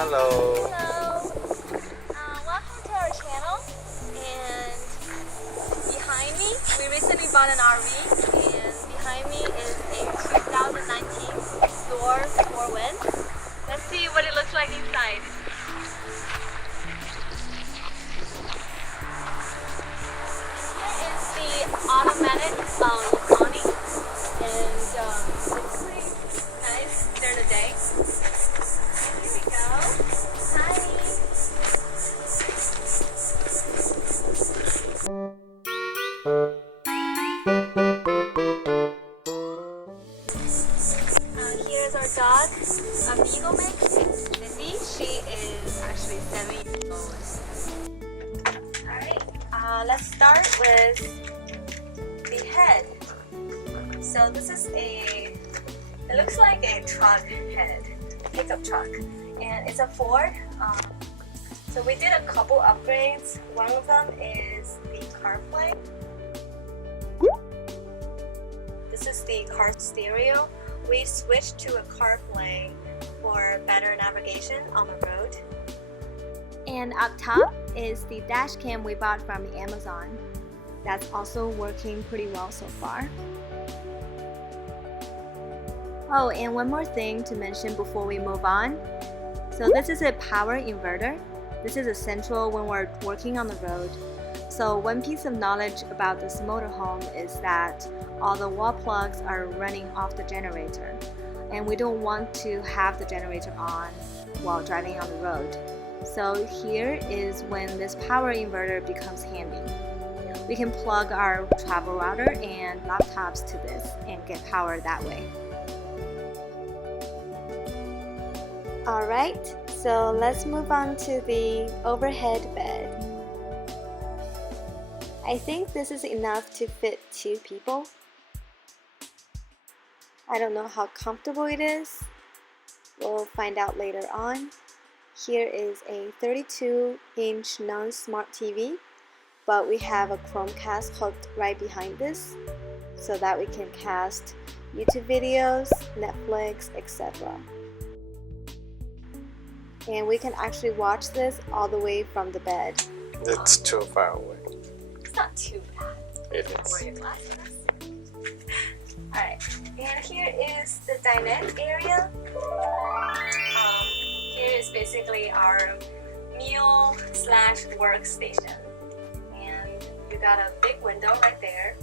Hello. Hello. Welcome to our channel. And behind me, we recently bought an RV. And behind me is a 2019 Thor Four. Let's see what it looks like inside. Here is the automatic awning, and it's pretty nice during the day. Here we go. Hi. Here's our dog, a beagle mix, Cindy. She is actually 7 years old. Alright, let's start with the head. So this is it looks like a truck head, pickup truck, and it's a Ford. So we did a couple upgrades. One of them is the Carplay. This is the car stereo. We switched to a Carplay for better navigation on the road. And up top is the dash cam we bought from Amazon. That's also working pretty well so far. Oh, and one more thing to mention before we move on. So this is a power inverter. This is essential when we're working on the road. So one piece of knowledge about this motorhome is that all the wall plugs are running off the generator, and we don't want to have the generator on while driving on the road. So here is when this power inverter becomes handy. We can plug our travel router and laptops to this and get power that way. Alright, so let's move on to the overhead bed. I think this is enough to fit 2 people. I don't know how comfortable it is. We'll find out later on. Here is a 32-inch non-smart TV, but we have a Chromecast hooked right behind this so that we can cast YouTube videos, Netflix, etc. And we can actually watch this all the way from the bed. It's too far away. It's not too bad. It is. Wear your glasses. Alright, and here is the dinette area. Here is basically our meal / workstation. And you got a big window right there.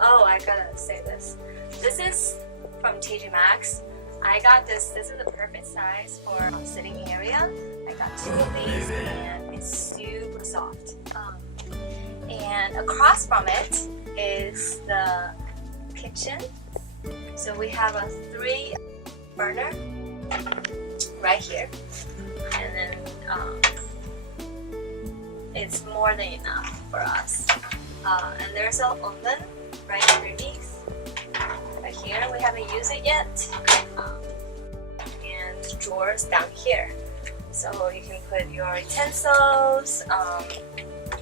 Oh, I gotta say this. This is from TJ Maxx. I got this. This is a perfect size for sitting area. I got 2 of these, and it's super soft. And across from it is the kitchen. So we have a 3 burner right here, and then it's more than enough for us. And there's an oven right underneath. Right here, we haven't used it yet. And drawers down here, so you can put your utensils,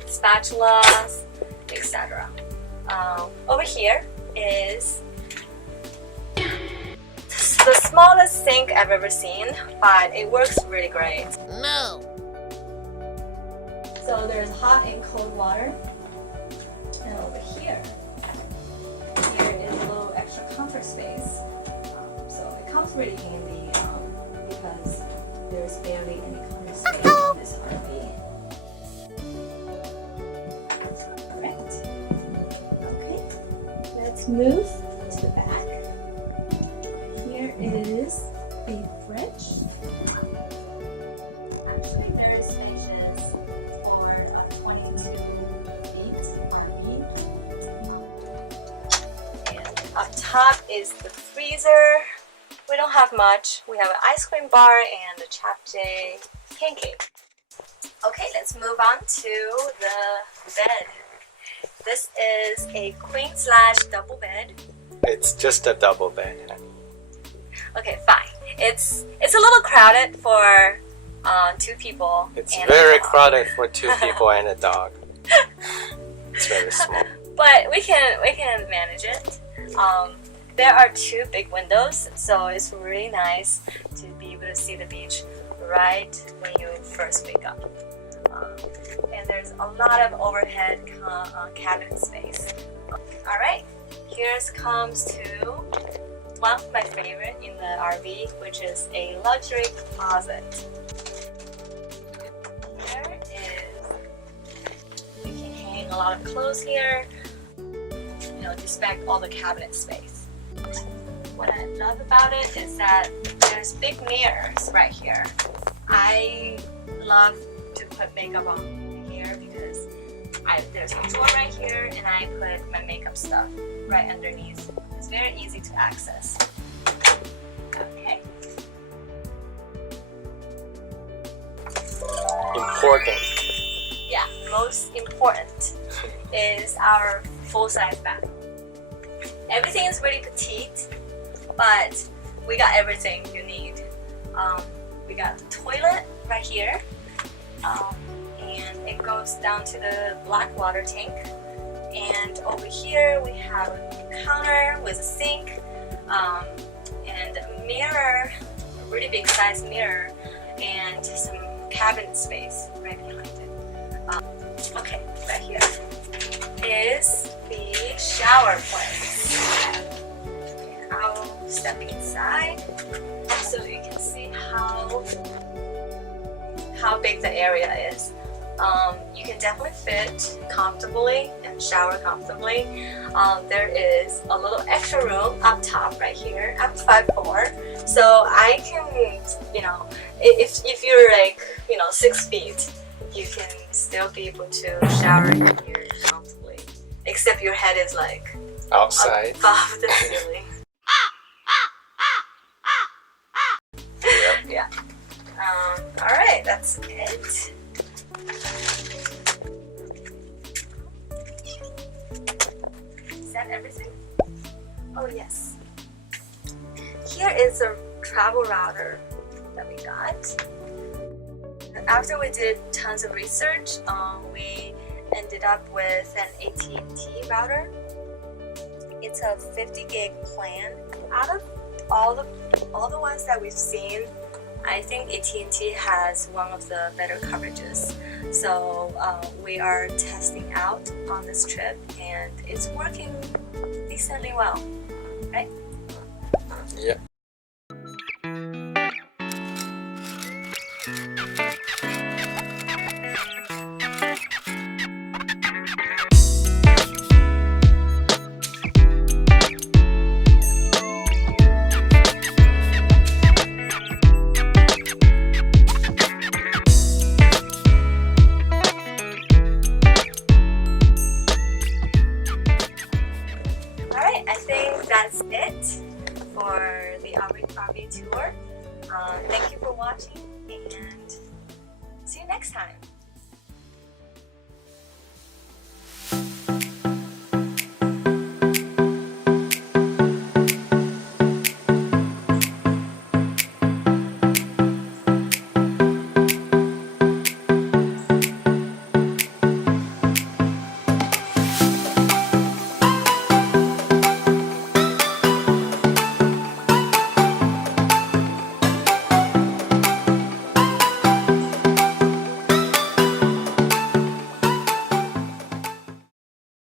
spatulas, etc. Over here is the smallest sink I've ever seen, but it works really great. No! So there's hot and cold water. And over here is a little extra comfort space. So it comes really handy because there's barely any comfort space in this RV. Alright. Okay. Let's move to the back. Here is a fridge. Actually, very spacious for a 22-feet RV. And up top is the freezer. We don't have much. We have an ice cream bar and a Chapjay pancake. Okay, let's move on to the bed. This is a queen / double bed. It's just a double bed. Okay, fine. It's a little crowded for 2 people. It's and very crowded for 2 people and a dog. It's very small. But we can manage it. there are 2 big windows, so it's really nice to be able to see the beach right when you first wake up. And there's a lot of overhead cabinet space. Alright, here comes to one of my favorite in the RV, which is a luxury closet. There is, you can hang a lot of clothes here, you know, just back all the cabinet space. What I love about it is that there's big mirrors right here. I love to put makeup on here because there's a drawer right here and I put my makeup stuff right underneath. It's very easy to access. Okay. Important. Yeah, most important is our full-size bathroom. Everything is really petite, but we got everything you need. We got the toilet right here, and it goes down to the black water tank. And over here we have a counter with a sink, and a mirror, a really big size mirror, and some cabinet space right behind it. Okay, right here is the shower place. Okay, I'll step inside so you can see how big the area is. You can definitely fit comfortably and shower comfortably. There is a little extra room up top right here. I'm 5'4", so I can, you know, if you're like, you know, 6 feet, you can still be able to shower in here comfortably. Except your head is like outside above the ceiling. Yeah. Alright, that's it. Is that everything? Oh yes. Here is a travel router that we got. After we did tons of research, we ended up with an AT&T router. It's a 50 gig plan. Out of all the ones that we've seen, I think AT&T has one of the better coverages. So we are testing out on this trip and it's working decently well, right? Yeah. That's it for the RV tour. Thank you for watching and see you next time.